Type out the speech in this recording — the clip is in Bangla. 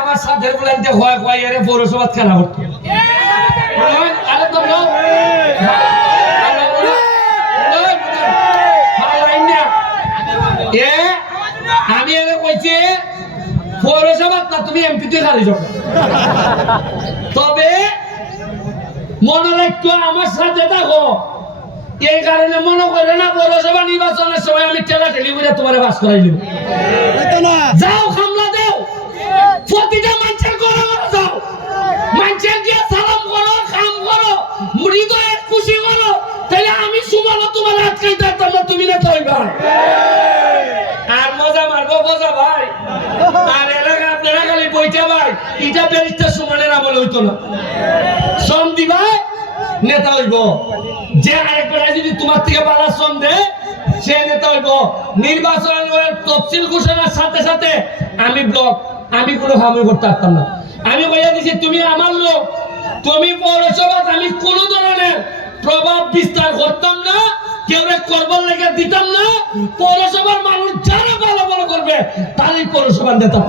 আমার সাথে বলেন হয় পৌরসভা খেলা তো আমি এনে কইছি পৌরসভা না, তুমি এমপি তুই খালি তবে মনে রাখতো আমার সাথে থাকো। এই কারণে মনে করে না, পৌরসভা নির্বাচনের সময় আমি ঠেলা ঠেলি করে তোমার বাস করাই যাও খামলা দাও। প্রতিটা মানুষের ঘরে ঘরে যাও। মানুষের দিয়ে সালাম করো কাম করো হৃদয়ে খুশি করো। তাহলে আমি সুমানো তোমার আটকাইতে পারতাম না তুমি না তৈবা আর মজা মারবো মজা ভাই। আর এলাকা আপনারা খালি বইটা ভাই। এটা ব্যারিস্টার সুমানের আমলে হইতো না। শ্রম দিবা নেতা হইব। যে আরেকবার যদি তোমার থেকে বালা শ্রম দে সে নির্বাচনের তফসিল ঘোষণার সাথে সাথে আমি ব্লক, আমি কোনো করতে পারতাম না। আমি তুমি আমার লোক, তুমি পৌরসভা আমি কোনো ধরনের প্রভাব বিস্তার করতাম না, কেউ করবার লেগে দিতাম না। পৌরসভার মানুষ যারা ভালো ভালো করবে, তারই পৌরসভার নেতা।